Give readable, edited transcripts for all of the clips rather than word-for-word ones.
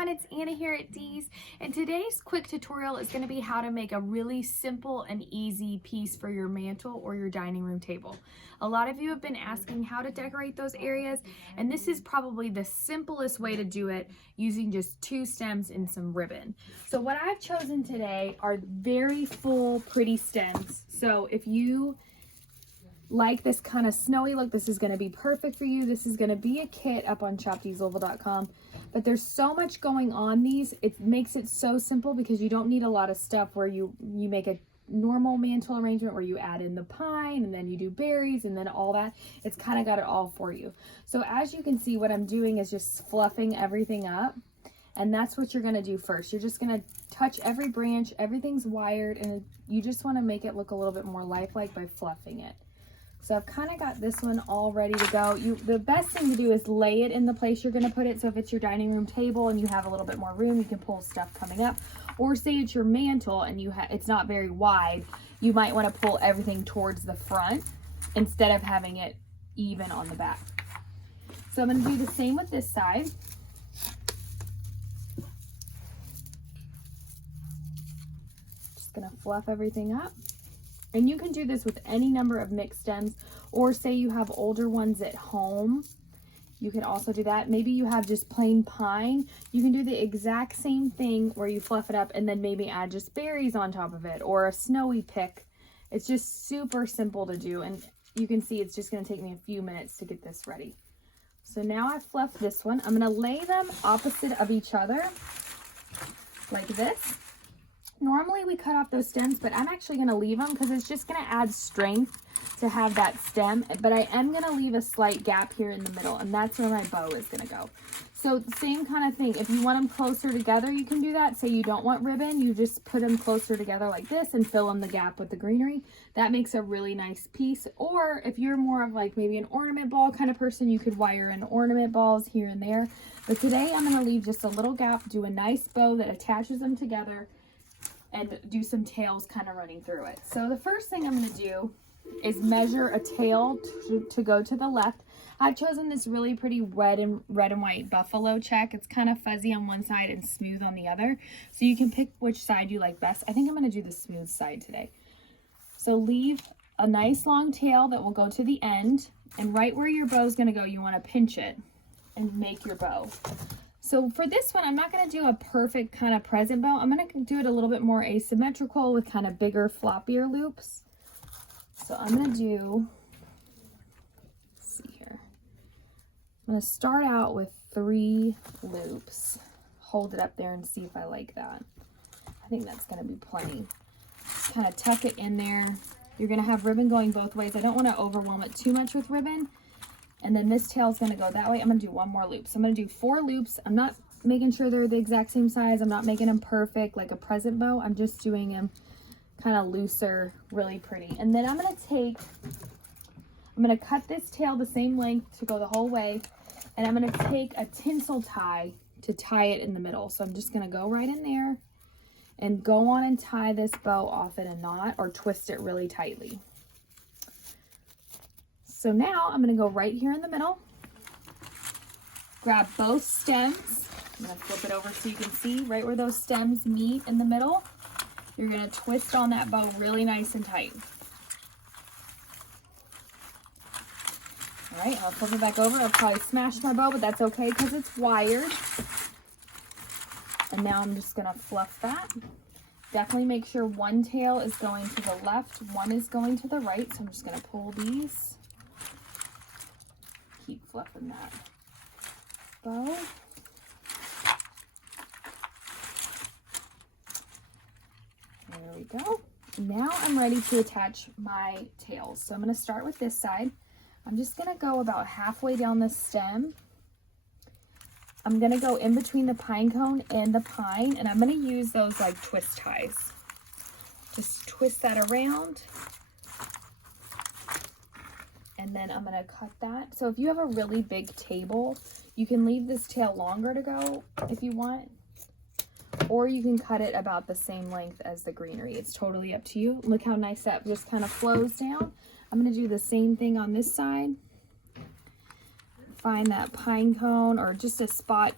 everyone, it's Anna here at Dee's, and today's quick tutorial is going to be how to make a really simple and easy piece for your mantle or your dining room table. A lot of you have been asking how to decorate those areas, and this is probably the simplest way to do it using just 2 stems and some ribbon. So what I've chosen today are very full, pretty stems. So if you like this kind of snowy look, this is going to be perfect for you. This is going to be a kit up on shopdeeslouisville.com. But there's so much going on these, it makes it so simple because you don't need a lot of stuff where you make a normal mantle arrangement where you add in the pine and then you do berries and then all that. It's kind of got it all for you. So as you can see, what I'm doing is just fluffing everything up. And that's what you're going to do first. You're just going to touch every branch. Everything's wired and you just want to make it look a little bit more lifelike by fluffing it. So I've kind of got this one all ready to go. The best thing to do is lay it in the place you're going to put it. So if it's your dining room table and you have a little bit more room, you can pull stuff coming up. Or say it's your mantle and it's not very wide, you might want to pull everything towards the front instead of having it even on the back. So I'm going to do the same with this side. Just going to fluff everything up. And you can do this with any number of mixed stems, or say you have older ones at home, you can also do that. Maybe you have just plain pine. You can do the exact same thing where you fluff it up and then maybe add just berries on top of it or a snowy pick. It's just super simple to do, and you can see it's just going to take me a few minutes to get this ready. So now I've fluffed this one. I'm going to lay them opposite of each other like this. Normally we cut off those stems, but I'm actually going to leave them because it's just going to add strength to have that stem. But I am going to leave a slight gap here in the middle, and that's where my bow is going to go. So the same kind of thing. If you want them closer together, you can do that. Say you don't want ribbon, you just put them closer together like this and fill in the gap with the greenery. That makes a really nice piece. Or if you're more of like maybe an ornament ball kind of person, you could wire in ornament balls here and there. But today I'm going to leave just a little gap, do a nice bow that attaches them together, and do some tails kind of running through it. So the first thing I'm going to do is measure a tail to go to the left. I've chosen this really pretty red and white buffalo check. It's kind of fuzzy on one side and smooth on the other. So you can pick which side you like best. I think I'm going to do the smooth side today. So leave a nice long tail that will go to the end, and right where your bow is going to go, you want to pinch it and make your bow. So for this one, I'm not going to do a perfect kind of present bow. I'm going to do it a little bit more asymmetrical with kind of bigger, floppier loops. So I'm going to do, let's see here. I'm going to start out with 3 loops. Hold it up there and see if I like that. I think that's going to be plenty. Just kind of tuck it in there. You're going to have ribbon going both ways. I don't want to overwhelm it too much with ribbon. And then this tail is going to go that way. I'm going to do 1 more loop. So I'm going to do 4 loops. I'm not making sure they're the exact same size. I'm not making them perfect like a present bow. I'm just doing them kind of looser, really pretty. And then I'm going to cut this tail the same length to go the whole way. And I'm going to take a tinsel tie to tie it in the middle. So I'm just going to go right in there and go on and tie this bow off in a knot or twist it really tightly. So now I'm going to go right here in the middle, grab both stems. I'm going to flip it over so you can see right where those stems meet in the middle. You're going to twist on that bow really nice and tight. All right, I'll flip it back over. I'll probably smash my bow, but that's okay because it's wired. And now I'm just going to fluff that. Definitely make sure one tail is going to the left, one is going to the right. So I'm just going to pull these. Keep fluffing that bow. There we go. Now I'm ready to attach my tails. So I'm going to start with this side. I'm just going to go about halfway down the stem. I'm going to go in between the pine cone and the pine, and I'm going to use those like twist ties. Just twist that around. And then I'm going to cut that. So if you have a really big table, you can leave this tail longer to go if you want. Or you can cut it about the same length as the greenery. It's totally up to you. Look how nice that just kind of flows down. I'm going to do the same thing on this side. Find that pine cone or just a spot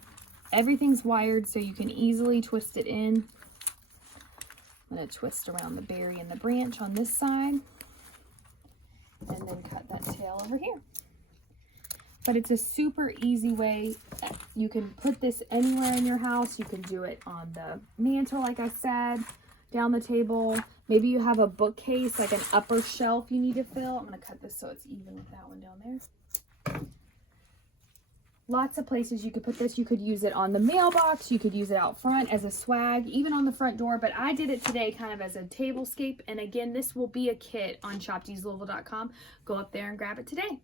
Everything's wired so you can easily twist it in. I'm going to twist around the berry and the branch on this side, and then cut that tail over here. But it's a super easy way. You can put this anywhere in your house. You can do it on the mantle, like I said, down the table. Maybe you have a bookcase, like an upper shelf you need to fill. I'm going to cut this so it's even with that one down there. Lots of places you could put this. You could use it on the mailbox. You could use it out front as a swag, even on the front door. But I did it today kind of as a tablescape. And again, this will be a kit on shopdeeslouisville.com. Go up there and grab it today.